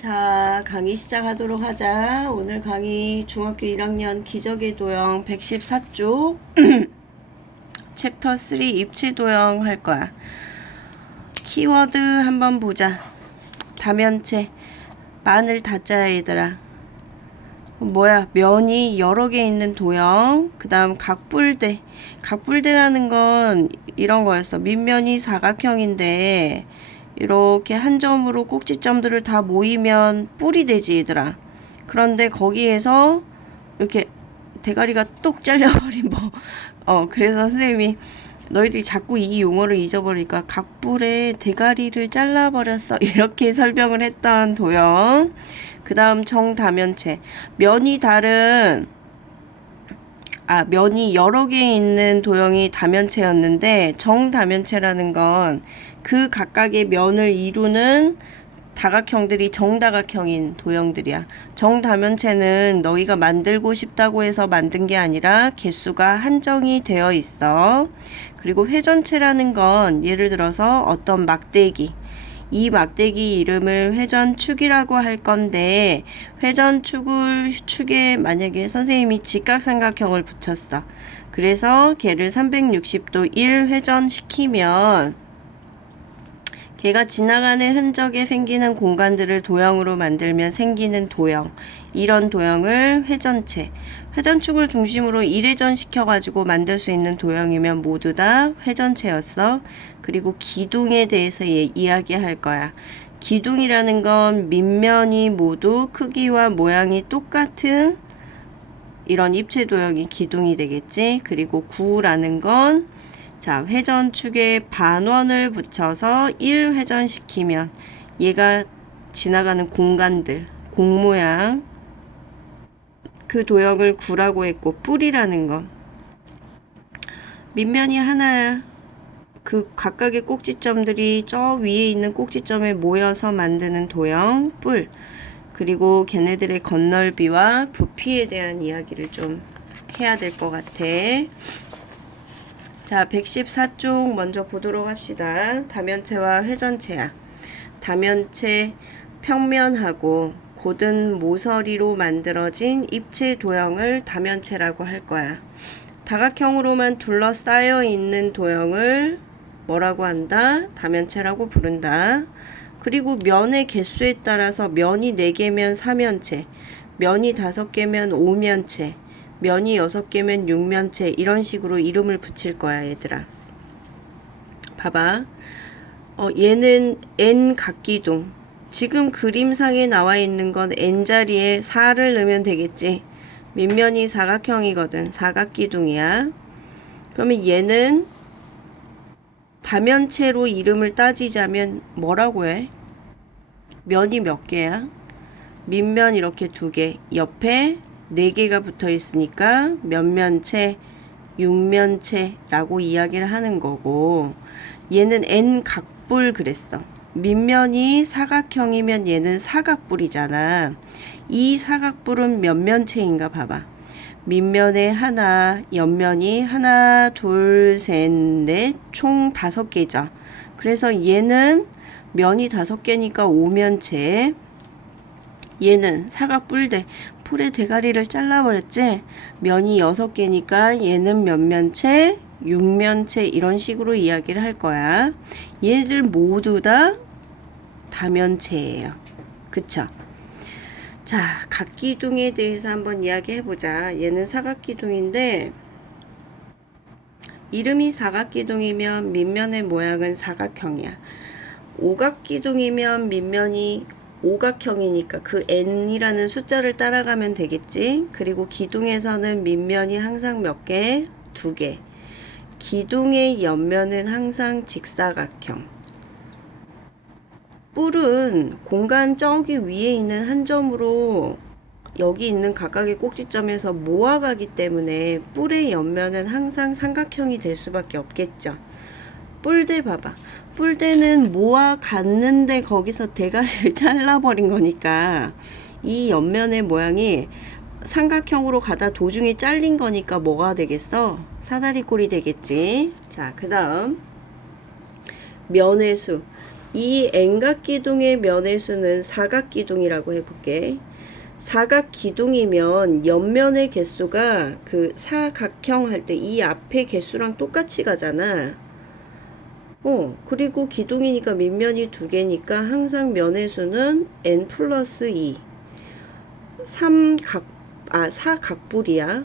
자, 강의 시작하도록 하자. 오늘 강의 중학교 1학년 기적의 도형 114쪽 챕터 3 입체 도형 할 거야. 키워드 한번 보자. 다면체. 마늘 다짜야 얘들아. 뭐야 면이 여러 개 있는 도형 그 다음 각불대 각불대라는 건 이런 거였어 밑면이 사각형인데 이렇게 한 점으로 꼭지점들을 다 모이면 뿔이 되지 얘들아. 그런데 거기에서 이렇게 대가리가 똑 잘려버린 뭐 어 그래서 선생님이 너희들이 자꾸 이 용어를 잊어버리니까 각불에 대가리를 잘라버렸어. 이렇게 설명을 했던 도형. 그 다음 정다면체 면이 다른 아 면이 여러 개 있는 도형이 다면체였는데 정다면체라는 건 그 각각의 면을 이루는 다각형들이 정다각형인 도형들이야. 정다면체는 너희가 만들고 싶다고 해서 만든 게 아니라 개수가 한정이 되어 있어. 그리고 회전체라는 건 예를 들어서 어떤 막대기, 이 막대기 이름을 회전축이라고 할 건데 회전축을 축에 만약에 선생님이 직각삼각형을 붙였어. 그래서 걔를 360도 1 회전시키면 걔가 지나가는 흔적에 생기는 공간들을 도형으로 만들면 생기는 도형. 이런 도형을 회전체. 회전축을 중심으로 1회전 시켜가지고 만들 수 있는 도형이면 모두 다 회전체였어. 그리고 기둥에 대해서 예, 이야기할 거야. 기둥이라는 건 밑면이 모두 크기와 모양이 똑같은 이런 입체 도형이 기둥이 되겠지. 그리고 구라는 건 자, 회전축에 반원을 붙여서 1 회전 시키면 얘가 지나가는 공간들, 공 모양 그 도형을 구라고 했고 뿔이라는 건 밑면이 하나야. 그 각각의 꼭지점들이 저 위에 있는 꼭지점에 모여서 만드는 도형 뿔. 그리고 걔네들의 건널비와 부피에 대한 이야기를 좀 해야 될 것 같아. 자, 114쪽 먼저 보도록 합시다. 다면체와 회전체야. 다면체 평면하고 곧은 모서리로 만들어진 입체 도형을 다면체라고 할 거야. 다각형으로만 둘러싸여 있는 도형을 뭐라고 한다? 다면체라고 부른다. 그리고 면의 개수에 따라서 면이 4개면 4면체, 면이 5개면 5면체, 면이 6개면 6면체 이런 식으로 이름을 붙일 거야 얘들아. 봐봐. 어, 얘는 N 각기둥. 지금 그림상에 나와 있는 건 N자리에 4를 넣으면 되겠지? 밑면이 사각형이거든. 사각기둥이야. 그러면 얘는 다면체로 이름을 따지자면 뭐라고 해? 면이 몇 개야? 밑면 이렇게 두 개, 옆에 4개가 붙어 있으니까 면면체, 육면체라고 이야기를 하는 거고 얘는 n 각불 그랬어. 밑면이 사각형이면 얘는 사각불이잖아. 이 사각불은 몇 면체인가 봐봐. 밑면에 하나, 옆면이 하나, 둘, 셋, 넷, 총 다섯 개죠. 그래서 얘는 면이 다섯 개니까 오면체. 얘는 사각뿔대 풀의 대가리를 잘라버렸지? 면이 여섯 개니까 얘는 몇 면체 육면체 이런 식으로 이야기를 할 거야. 얘들 모두 다 다면체예요. 그쵸? 자 각기둥에 대해서 한번 이야기해 보자. 얘는 사각기둥인데 이름이 사각기둥이면 밑면의 모양은 사각형이야. 오각기둥이면 밑면이 오각형이니까 그 n이라는 숫자를 따라가면 되겠지. 그리고 기둥에서는 밑면이 항상 몇 개? 두 개. 기둥의 옆면은 항상 직사각형. 뿔은 공간 저기 위에 있는 한 점으로 여기 있는 각각의 꼭지점에서 모아가기 때문에 뿔의 옆면은 항상 삼각형이 될 수밖에 없겠죠. 뿔대 봐봐. 뿔대는 모아 갔는데 거기서 대가리를 잘라버린 거니까 이 옆면의 모양이 삼각형으로 가다 도중에 잘린 거니까 뭐가 되겠어? 사다리 꼴이 되겠지. 자, 그 다음 면의 수. 이 N각기둥의 면의 수는 사각기둥이라고 해볼게. 사각기둥이면 옆면의 개수가 그 사각형 할 때 이 앞에 개수랑 똑같이 가잖아. 어, 그리고 기둥이니까 밑면이 두 개니까 항상 면의 수는 n 플러스 2. 3각, 아, 4각불이야.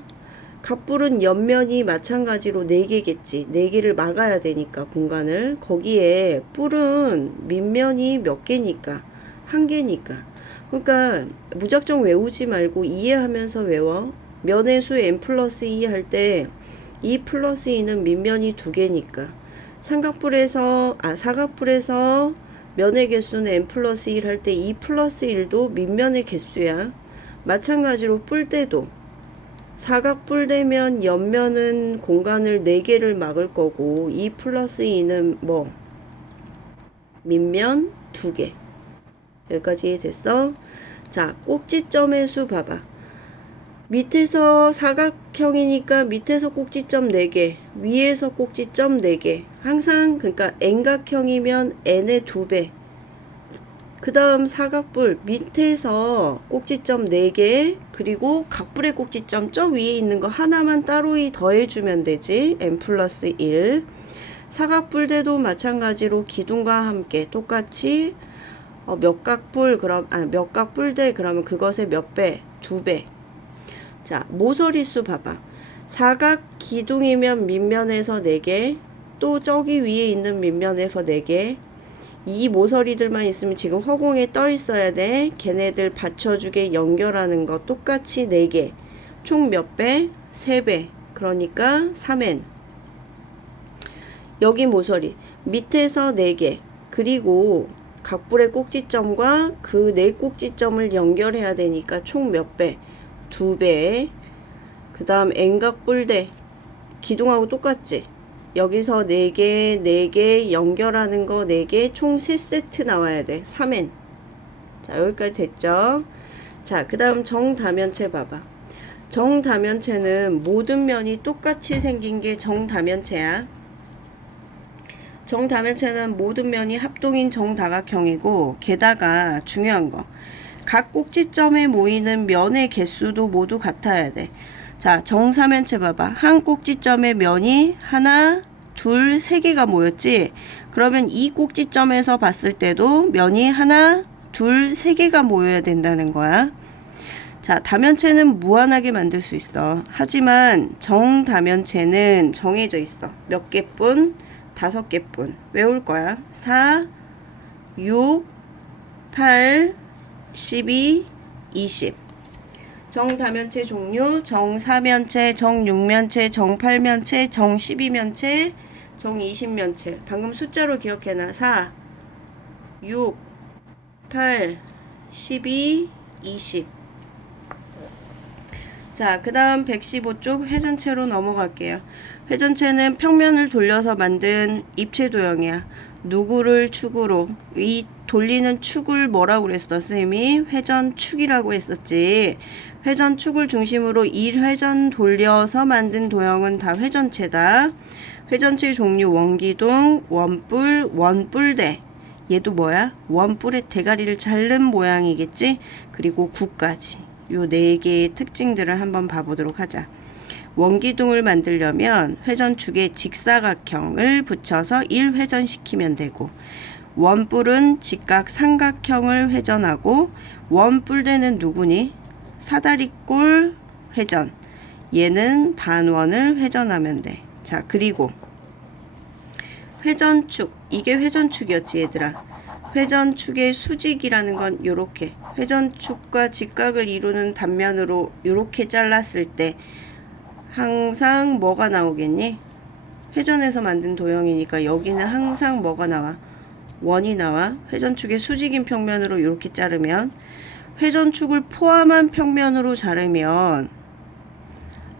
각불은 옆면이 마찬가지로 4개겠지. 4개를 막아야 되니까 공간을. 거기에 뿔은 밑면이 몇 개니까. 한 개니까. 그러니까 무작정 외우지 말고 이해하면서 외워. 면의 수 n 플러스 2 할 때 2 플러스 2는 밑면이 두 개니까. 삼각뿔에서 아 사각뿔에서 면의 개수는 n 플러스 1 할 때 2 플러스 1도 밑면의 개수야. 마찬가지로 뿔대도 사각뿔 되면 옆면은 공간을 4개를 막을 거고 2 플러스 2는 뭐 밑면 2개 여기까지 됐어? 자 꼭지점의 수 봐봐 밑에서 사각형이니까 밑에서 꼭지점 4개 위에서 꼭지점 4개 항상 그러니까 N각형이면 N의 2배 그 다음 사각뿔 밑에서 꼭지점 4개 그리고 각뿔의 꼭지점 저 위에 있는 거 하나만 따로 더해주면 되지 n 플러스 1 사각뿔대도 마찬가지로 기둥과 함께 똑같이 어, 몇각뿔 그럼 아 몇각뿔대 그러면 그것의 몇 배? 두 배. 자 모서리수 봐봐. 사각 기둥이면 밑면에서 4개 또 저기 위에 있는 밑면에서 4개 이 모서리들만 있으면 지금 허공에 떠 있어야 돼. 걔네들 받쳐주게 연결하는 거 똑같이 4개. 총 몇 배? 3배. 그러니까 3n. 여기 모서리. 밑에서 4개. 그리고 각불의 꼭지점과 그 네 꼭지점을 연결해야 되니까 총 몇 배? 2배. 그 다음 N각 뿔대. 기둥하고 똑같지? 여기서 4개, 4개 연결하는 거 4개 총 3세트 나와야 돼. 3n. 자, 여기까지 됐죠? 자, 그 다음 정다면체 봐봐. 정다면체는 모든 면이 똑같이 생긴 게 정다면체야. 정다면체는 모든 면이 합동인 정다각형이고 게다가 중요한 거. 각 꼭지점에 모이는 면의 개수도 모두 같아야 돼. 자, 정사면체 봐봐. 한 꼭지점의 면이 하나, 둘, 세 개가 모였지? 그러면 이 꼭지점에서 봤을 때도 면이 하나, 둘, 세 개가 모여야 된다는 거야. 자, 다면체는 무한하게 만들 수 있어. 하지만 정다면체는 정해져 있어. 몇 개뿐? 다섯 개뿐. 외울 거야. 4, 6, 8, 12, 20. 정다면체 종류, 정사면체, 정육면체, 정팔면체, 정십이면체, 정이십면체. 방금 숫자로 기억해놔. 4, 6, 8, 12, 20. 자, 그 다음 115쪽 회전체로 넘어갈게요. 회전체는 평면을 돌려서 만든 입체 도형이야. 누구를 축으로? 이 돌리는 축을 뭐라고 그랬어 선생님이? 회전축이라고 했었지. 회전축을 중심으로 1회전 돌려서 만든 도형은 다 회전체다. 회전체 종류 원기둥 원뿔 원뿔대. 얘도 뭐야? 원뿔의 대가리를 자른 모양이겠지? 그리고 구까지. 요 네 개의 특징들을 한번 봐보도록 하자 원기둥을 만들려면 회전축에 직사각형을 붙여서 1회전시키면 되고 원뿔은 직각 삼각형을 회전하고 원뿔대는 누구니? 사다리꼴 회전 얘는 반원을 회전하면 돼. 자 그리고 회전축 이게 회전축이었지 얘들아 회전축의 수직이라는 건 요렇게 회전축과 직각을 이루는 단면으로 요렇게 잘랐을 때 항상 뭐가 나오겠니? 회전에서 만든 도형이니까 여기는 항상 뭐가 나와? 원이 나와. 회전축의 수직인 평면으로 이렇게 자르면 회전축을 포함한 평면으로 자르면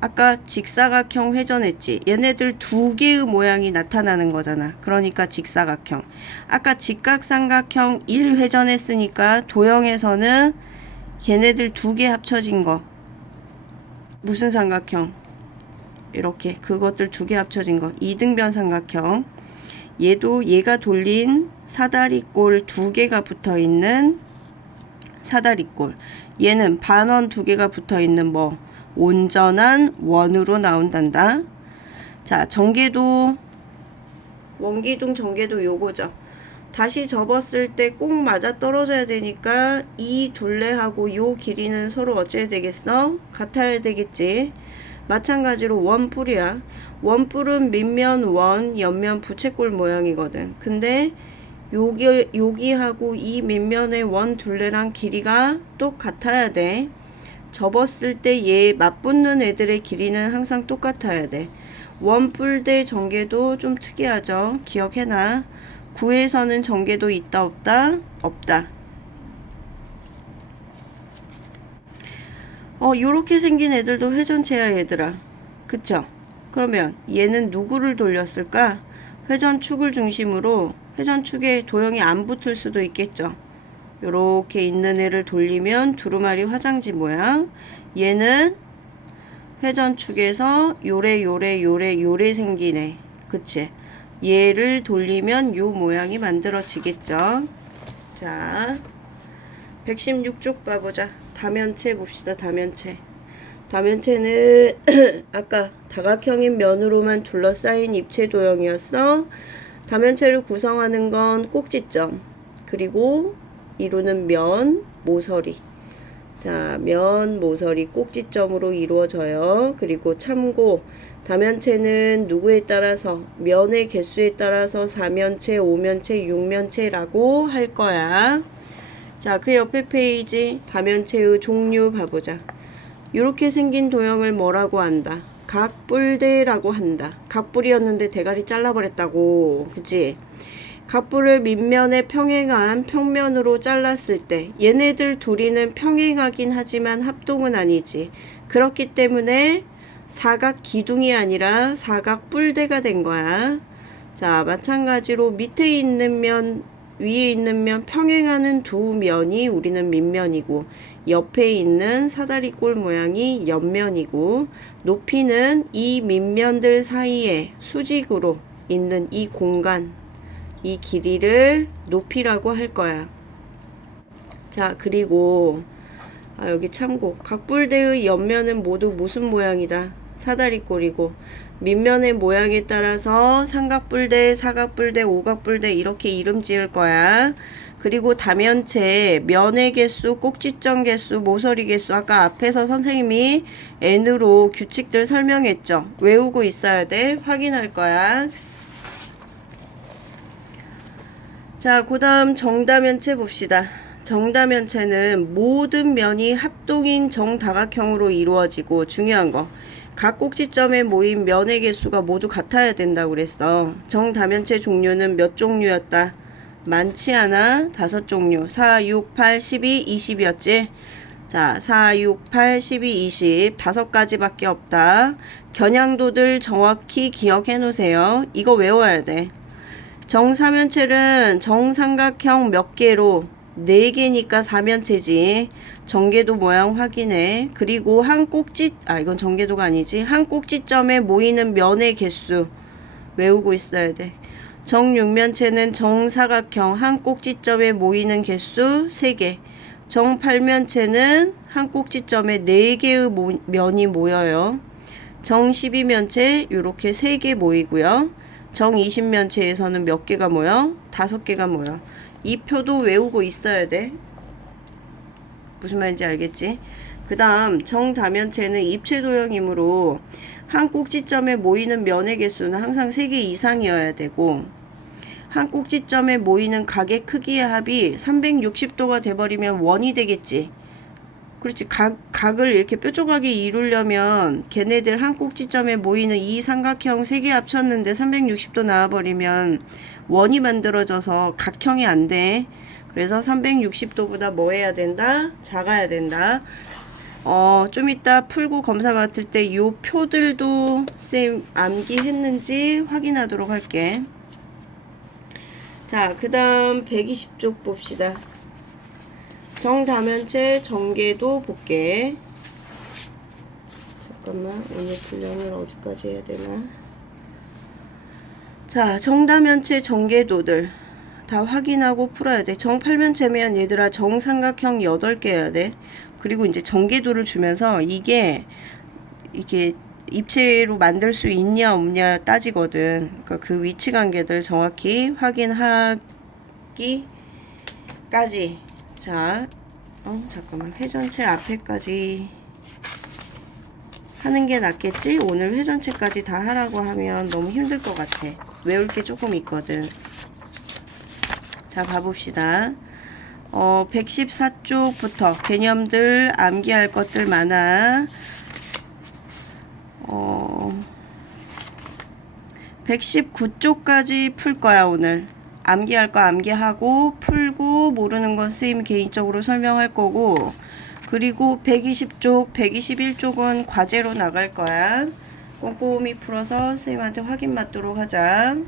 아까 직사각형 회전했지. 얘네들 두 개의 모양이 나타나는 거잖아. 그러니까 직사각형. 아까 직각삼각형 1 회전했으니까 도형에서는 얘네들 두 개 합쳐진 거. 무슨 삼각형? 이렇게 그것들 두 개 합쳐진 거. 이등변 삼각형. 얘도 얘가 돌린 사다리꼴 두 개가 붙어 있는 사다리꼴. 얘는 반원 두 개가 붙어 있는 뭐 온전한 원으로 나온단다. 자, 전개도 원기둥 전개도 요거죠. 다시 접었을 때 꼭 맞아 떨어져야 되니까 이 둘레하고 요 길이는 서로 어째야 되겠어? 같아야 되겠지. 마찬가지로 원뿔이야. 원뿔은 밑면 원, 옆면 부채꼴 모양이거든. 근데 여기, 여기하고 이 밑면의 원 둘레랑 길이가 똑같아야 돼. 접었을 때 얘 맞붙는 애들의 길이는 항상 똑같아야 돼. 원뿔대 전개도 좀 특이하죠. 기억해놔. 구에서는 전개도 있다 없다? 없다. 어, 요렇게 생긴 애들도 회전체야 얘들아. 그쵸? 그러면 얘는 누구를 돌렸을까? 회전축을 중심으로 회전축에 도형이 안 붙을 수도 있겠죠. 요렇게 있는 애를 돌리면 두루마리 화장지 모양. 얘는 회전축에서 요래 요래 요래 요래 애. 그치? 얘를 돌리면 요 모양이 만들어지겠죠. 자, 116쪽 봐보자. 다면체 봅시다. 다면체. 다면체는 아까 다각형인 면으로만 둘러싸인 입체 도형이었어. 다면체를 구성하는 건 꼭지점. 그리고 이루는 면, 모서리. 자, 면, 모서리, 꼭지점으로 이루어져요. 그리고 참고, 다면체는 누구에 따라서, 면의 개수에 따라서 4면체, 5면체, 6면체라고 할 거야. 자, 그 옆에 페이지, 다면체의 종류 봐보자. 이렇게 생긴 도형을 뭐라고 한다? 각뿔대라고 한다. 각뿔이었는데 대가리 잘라버렸다고. 그치? 각뿔을 밑면에 평행한 평면으로 잘랐을 때 얘네들 둘이는 평행하긴 하지만 합동은 아니지. 그렇기 때문에 사각 기둥이 아니라 사각 뿔대가 된 거야. 자, 마찬가지로 밑에 있는 면, 위에 있는 면 평행하는 두 면이 우리는 밑면이고 옆에 있는 사다리꼴 모양이 옆면이고 높이는 이 밑면들 사이에 수직으로 있는 이 공간 이 길이를 높이라고 할 거야. 자, 그리고 아, 여기 참고 각불대의 옆면은 모두 무슨 모양이다? 사다리꼴이고 밑면의 모양에 따라서 삼각뿔대, 사각뿔대, 오각뿔대 이렇게 이름 지을 거야. 그리고 다면체, 면의 개수, 꼭지점 개수, 모서리 개수 아까 앞에서 선생님이 N으로 규칙들 설명했죠. 외우고 있어야 돼. 확인할 거야. 자, 그 다음 정다면체 봅시다. 정다면체는 모든 면이 합동인 정다각형으로 이루어지고 중요한 거. 각 꼭지점에 모인 면의 개수가 모두 같아야 된다고 그랬어. 정다면체 종류는 몇 종류였다? 많지 않아? 다섯 종류. 4, 6, 8, 12, 20이었지? 자, 4, 6, 8, 12, 20. 다섯 가지밖에 없다. 겨냥도들 정확히 기억해 놓으세요. 이거 외워야 돼. 정사면체는 정삼각형 몇 개로 4개니까 사면체지. 전개도 모양 확인해. 그리고 한 꼭지, 아, 이건 전개도가 아니지. 한 꼭지점에 모이는 면의 개수 외우고 있어야 돼. 정육면체는 정사각형 한 꼭지점에 모이는 개수 3개. 정팔면체는 한 꼭지점에 4개의 모, 면이 모여요. 정12면체 이렇게 3개 모이고요. 정 20면체에서는 몇 개가 모여? 다섯 개가 모여. 이 표도 외우고 있어야 돼. 무슨 말인지 알겠지? 그 다음 정다면체는 입체 도형이므로 한 꼭지점에 모이는 면의 개수는 항상 3개 이상이어야 되고 한 꼭지점에 모이는 각의 크기의 합이 360도가 돼버리면 원이 되겠지. 그렇지. 각, 각을 이렇게 뾰족하게 이루려면 걔네들 한 꼭지점에 모이는 이 삼각형 3개 합쳤는데 360도 나와버리면 원이 만들어져서 각형이 안 돼. 그래서 360도보다 뭐 해야 된다? 작아야 된다. 어, 좀 이따 풀고 검사 맡을 때 요 표들도 쌤 암기했는지 확인하도록 할게. 자, 그 다음 120쪽 봅시다. 정다면체 전개도 볼게. 잠깐만, 오늘 분량을 어디까지 해야 되나? 자, 정다면체 정계도들 다 확인하고 풀어야 돼. 정팔면체면 얘들아 정삼각형 8개 해야 돼. 그리고 이제 정계도를 주면서 이게 이게 입체로 만들 수 있냐 없냐 따지거든. 그러니까 그 위치 관계들 정확히 확인하기까지. 자, 어 잠깐만 회전체 앞에까지 하는 게 낫겠지? 오늘 회전체까지 다 하라고 하면 너무 힘들 것 같아. 외울 게 조금 있거든. 자, 봐봅시다. 어, 114쪽부터 개념들 암기할 것들 많아. 어, 119쪽까지 풀 거야, 오늘. 암기할 거 암기하고, 풀고, 모르는 건 선생님 개인적으로 설명할 거고, 그리고 120쪽, 121쪽은 과제로 나갈 거야. 꼼꼼히 풀어서 선생님한테 확인 받도록 하자.